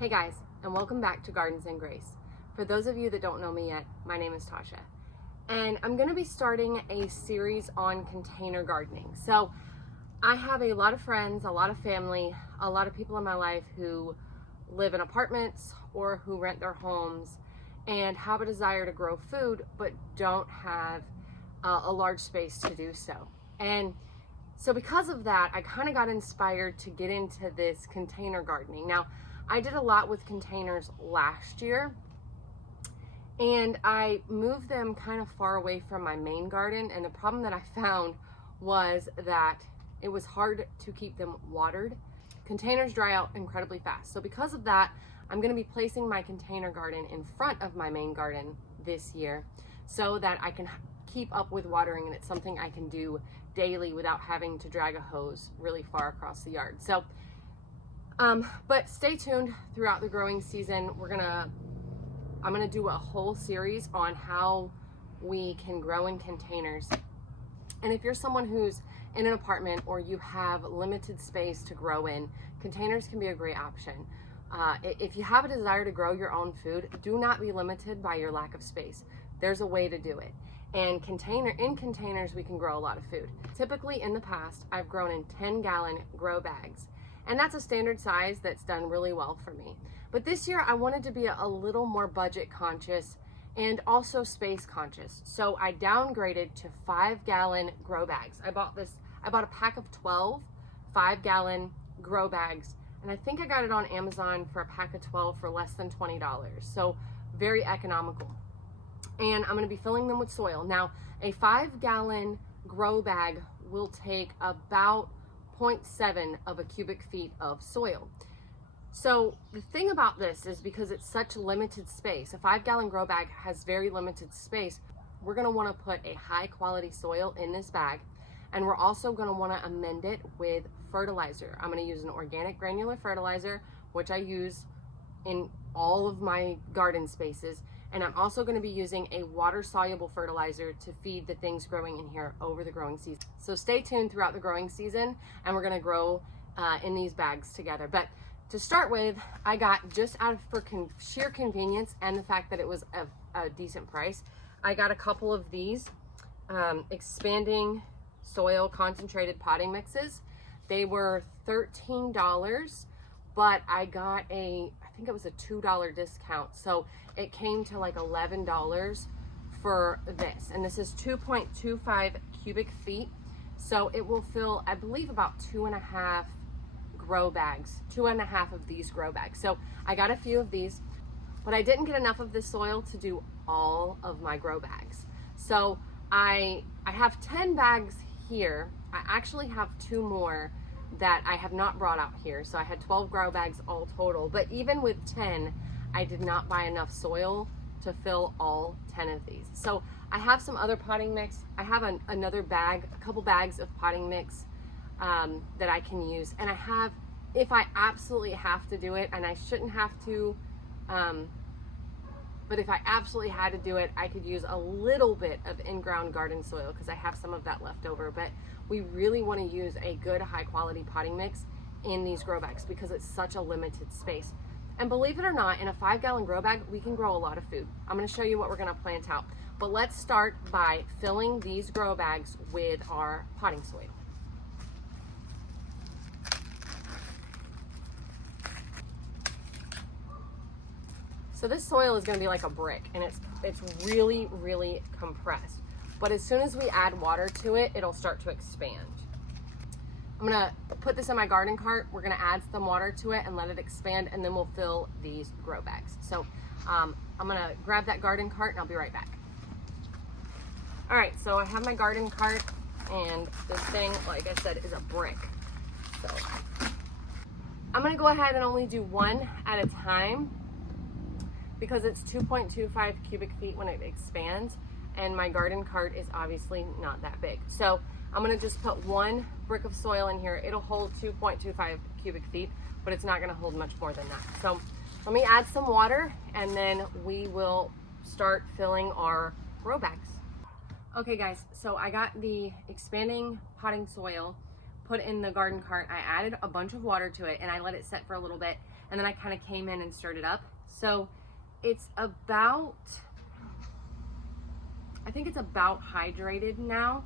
Hey guys, and welcome back to Gardens and Grace. For those of you that don't know me yet, my name is Tasha, and I'm going to be starting a series on container gardening. So I have a lot of friends, a lot of family, a lot of people in my life who live in apartments or who rent their homes and have a desire to grow food but don't have a large space to do so. And so because of that, I kind of got inspired to get into this container gardening. Now, I did a lot with containers last year, and I moved them kind of far away from my main garden, and the problem that I found was that it was hard to keep them watered. Containers dry out incredibly fast. So because of that, I'm going to be placing my container garden in front of my main garden this year so that I can keep up with watering, and it's something I can do daily without having to drag a hose really far across the yard. So but stay tuned throughout the growing season. I'm gonna do a whole series on how we can grow in containers. And if you're someone who's in an apartment or you have limited space to grow in, containers can be a great option. If you have a desire to grow your own food, do not be limited by your lack of space. There's a way to do it. And in containers, we can grow a lot of food. Typically in the past, I've grown in 10-gallon grow bags. And that's a standard size that's done really well for me. But this year I wanted to be a little more budget conscious and also space conscious. So I downgraded to 5-gallon grow bags. I bought a pack of 12 5-gallon grow bags. And I think I got it on Amazon for a pack of 12 for less than $20. So very economical. And I'm gonna be filling them with soil. Now, a 5-gallon grow bag will take about 0.7 of a cubic feet of soil. So the thing about this is, because it's such limited space, a 5-gallon grow bag has very limited space, we're going to want to put a high quality soil in this bag, and we're also going to want to amend it with fertilizer. I'm going to use an organic granular fertilizer, which I use in all of my garden spaces. And I'm also going to be using a water-soluble fertilizer to feed the things growing in here over the growing season. So stay tuned throughout the growing season, and we're going to grow in these bags together. But to start with, I got, just out of sheer convenience and the fact that it was a decent price, I got a couple of these expanding soil concentrated potting mixes. They were $13, but I got I think it was a $2 discount. So it came to like $11 for this. And this is 2.25 cubic feet. So it will fill, I believe, about 2.5 grow bags, 2.5 of these grow bags. So I got a few of these, but I didn't get enough of this soil to do all of my grow bags. So I have 10 bags here. I actually have 2 more that I have not brought out here. So I had 12 grow bags all total, but even with 10, I did not buy enough soil to fill all 10 of these. So I have some other potting mix. I have another bag, a couple bags of potting mix that I can use. And I have, if I absolutely have to do it, and I shouldn't have to, but if I absolutely had to do it, I could use a little bit of in-ground garden soil because I have some of that left over. But we really want to use a good high quality potting mix in these grow bags because it's such a limited space. And believe it or not, in a 5-gallon grow bag, we can grow a lot of food. I'm going to show you what we're going to plant out. But let's start by filling these grow bags with our potting soil. So this soil is going to be like a brick, and it's really, really compressed. But as soon as we add water to it, it'll start to expand. I'm going to put this in my garden cart. We're going to add some water to it and let it expand, and then we'll fill these grow bags. So I'm going to grab that garden cart, and I'll be right back. All right, so I have my garden cart, and this thing, like I said, is a brick. So I'm going to go ahead and only do one at a time, because it's 2.25 cubic feet when it expands, and my garden cart is obviously not that big. So I'm gonna just put one brick of soil in here. It'll hold 2.25 cubic feet, but it's not gonna hold much more than that. So let me add some water, and then we will start filling our grow bags. Okay guys, so I got the expanding potting soil put in the garden cart. I added a bunch of water to it, and I let it set for a little bit. and then I kind of came in and stirred it up. So it's about, I think it's about hydrated now.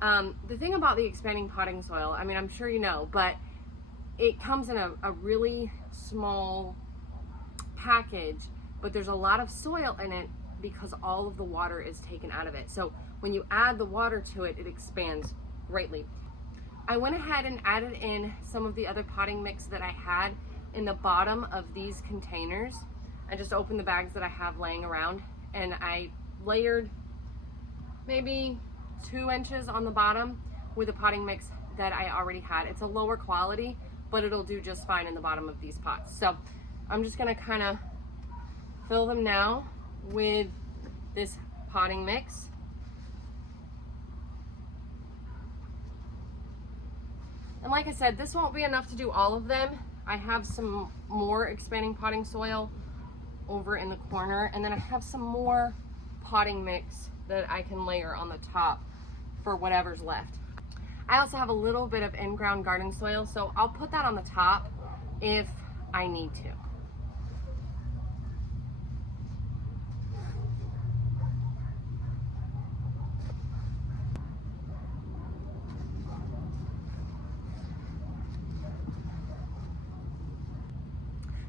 The thing about the expanding potting soil, I mean, I'm sure you know, but it comes in a really small package, but there's a lot of soil in it because all of the water is taken out of it. So when you add the water to it, it expands greatly. I went ahead and added in some of the other potting mix that I had in the bottom of these containers. I just opened the bags that I have laying around, and I layered maybe 2 inches on the bottom with the potting mix that I already had. It's a lower quality, but it'll do just fine in the bottom of these pots. So I'm just gonna kind of fill them now with this potting mix. And like I said, this won't be enough to do all of them. I have some more expanding potting soil over in the corner, and then I have some more potting mix that I can layer on the top for whatever's left. I also have a little bit of in-ground garden soil, so I'll put that on the top if I need to.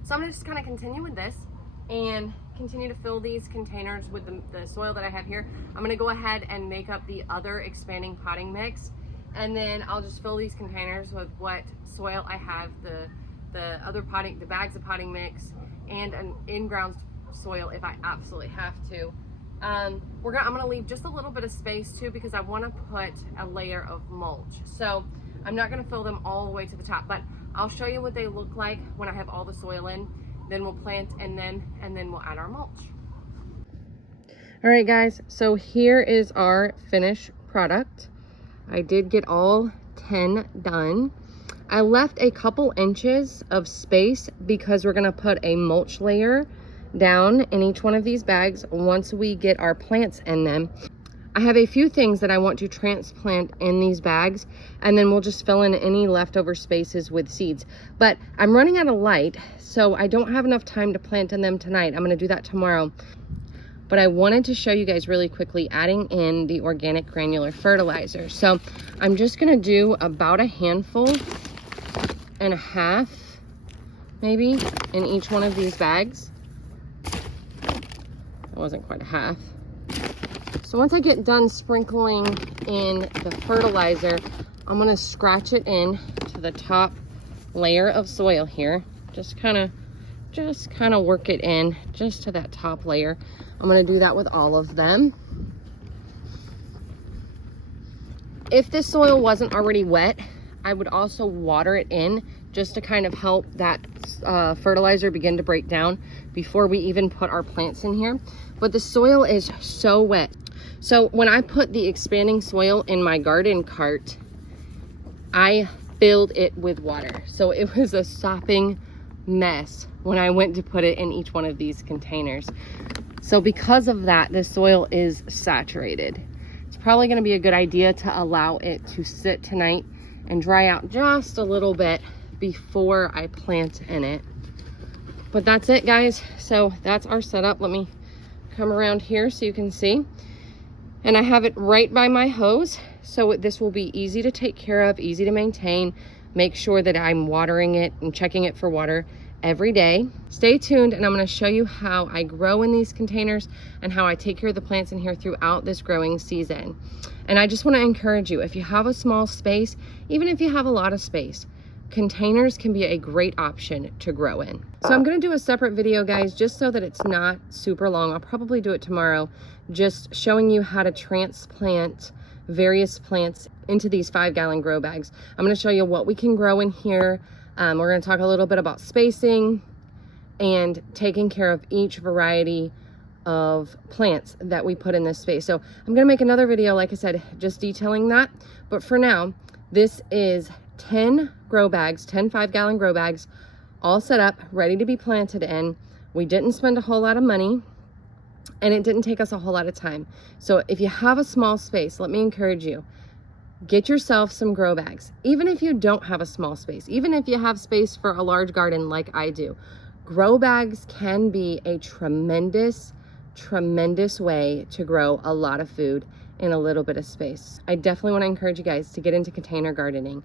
So I'm gonna just kind of continue with this and continue to fill these containers with the soil that I have here. I'm gonna go ahead and make up the other expanding potting mix, and then I'll just fill these containers with what soil I have, the bags of potting mix, and an in-ground soil if I absolutely have to. I'm gonna leave just a little bit of space too, because I wanna put a layer of mulch. So I'm not gonna fill them all the way to the top, but I'll show you what they look like when I have all the soil in. Then we'll plant, and then we'll add our mulch. All right, guys, so here is our finished product. I did get all 10 done. I left a couple inches of space because we're gonna put a mulch layer down in each one of these bags once we get our plants in them. I have a few things that I want to transplant in these bags, and then we'll just fill in any leftover spaces with seeds. But I'm running out of light, so I don't have enough time to plant in them tonight. I'm gonna do that tomorrow. But I wanted to show you guys really quickly adding in the organic granular fertilizer. So I'm just gonna do about a handful and a half, maybe, in each one of these bags. That wasn't quite a half. So once I get done sprinkling in the fertilizer, I'm gonna scratch it in to the top layer of soil here. Just kind of work it in just to that top layer. I'm gonna do that with all of them. If this soil wasn't already wet, I would also water it in just to kind of help that fertilizer begin to break down before we even put our plants in here. But the soil is so wet. So when I put the expanding soil in my garden cart, I filled it with water. So it was a sopping mess when I went to put it in each one of these containers. So because of that, the soil is saturated. It's probably gonna be a good idea to allow it to sit tonight and dry out just a little bit before I plant in it. But that's it, guys. So that's our setup. Let me come around here so you can see. And I have it right by my hose, so this will be easy to take care of, easy to maintain. Make sure that I'm watering it and checking it for water every day. Stay tuned, and I'm gonna show you how I grow in these containers and how I take care of the plants in here throughout this growing season. And I just wanna encourage you, if you have a small space, even if you have a lot of space, containers can be a great option to grow in. So I'm gonna do a separate video, guys, just so that it's not super long. I'll probably do it tomorrow, just showing you how to transplant various plants into these 5-gallon grow bags. I'm gonna show you what we can grow in here. We're gonna talk a little bit about spacing and taking care of each variety of plants that we put in this space. So I'm gonna make another video, like I said, just detailing that. But for now, this is 10 grow bags, 10 5-gallon grow bags, all set up, ready to be planted in. We didn't spend a whole lot of money, and it didn't take us a whole lot of time. So if you have a small space, let me encourage you, get yourself some grow bags. Even if you don't have a small space, even if you have space for a large garden like I do, grow bags can be a tremendous way to grow a lot of food in a little bit of space. I definitely want to encourage you guys to get into container gardening.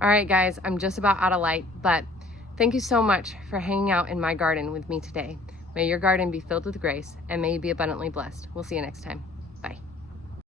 All right, guys, I'm just about out of light, but thank you so much for hanging out in my garden with me today. May your garden be filled with grace, and may you be abundantly blessed. We'll see you next time.